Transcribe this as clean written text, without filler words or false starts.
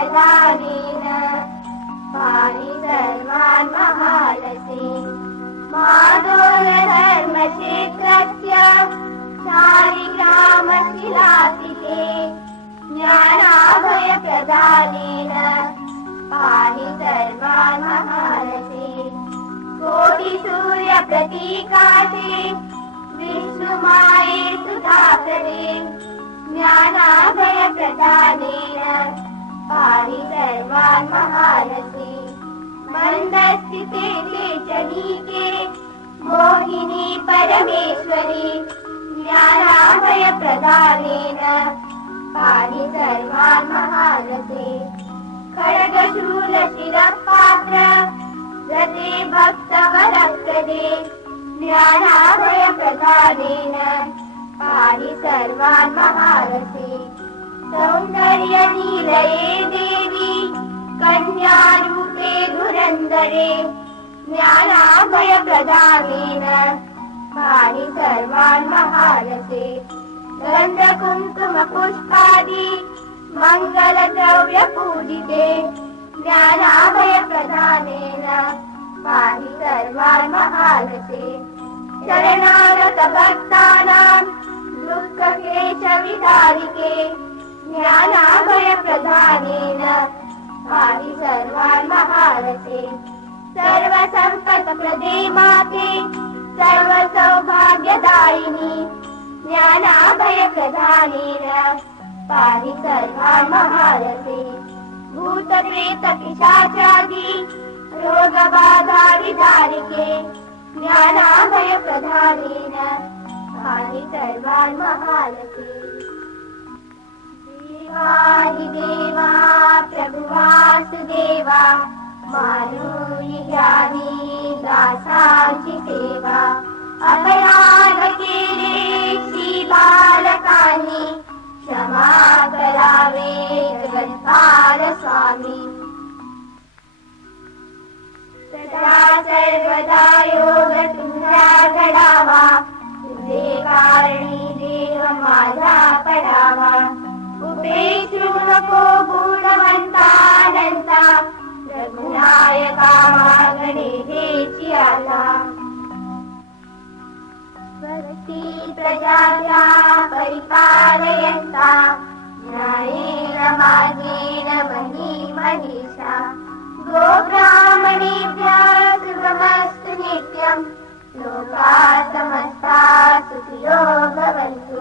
प्रदानेन पाहि सर्वान् महालसे। मादोलधर्मक्षेत्रस्य शालिग्रामशिलासिते ज्ञानाभयप्रदानेन पाहि सर्वान् महालसे। कोटिसूर्यप्रतीकाते विष्णुमाये सुधाकरे ज्ञानाभयप्रदानेन पाहि सर्वान् महालसे। मन्दस्थिते चलीके मोहिनी परमेश्वरी ज्ञानाभयप्रदानेन पाहि सर्वान् महालसे। खड्गशूलशिरःपात्र रते भक्तवरप्रदे ज्ञानाभयप्रदानेन पाहि सर्वान् महालसे। सौन्दर्यनिलये देवी कन्यारूपे धुरन्धरे ज्ञानाभयप्रदानेन पाहि सर्वान् महालसे। गन्धकुङ्कुमपुष्पादि मङ्गलद्रव्यपूजिते ज्ञानाभयप्रदानेन पाहि सर्वान् महालसे। शरणागतभक्तानां दुःखक्लेशविदारिके ज्ञानाभयप्रदानेन पाहि सर्वान् महालसे। सर्वसम्पत्प्रदे माते सर्वसौभाग्यदायिनी ज्ञानाभयप्रदानेन पाहि सर्वान् महालसे। भूतप्रेतपिशाचादि रोगबाधाविदारिके ज्ञानाभयप्रदानेन पाहि सर्वान् महालसे। देवादिदेवा प्रभुवासुदेवा मानुष्यानि दासांसि सेवा अपराधकेरे श्रीबालकानि क्षमा करावे जगत्पाल स्वामी। सदा सर्वदा योगतुल्या घडावा तुझे कारणी देह माझा पडावा। उपेक्षू नको गुणवंतानंता रघुनायका मागणे हेची आला। स्वस्ति प्रजाभ्या परिपालयन्ता न्यायेन मार्गेण मही मनीषा। गोब्राह्मणेभ्यः शुभमस्तु नित्यं लोकाः समस्ताः सुखिनो भवन्तु।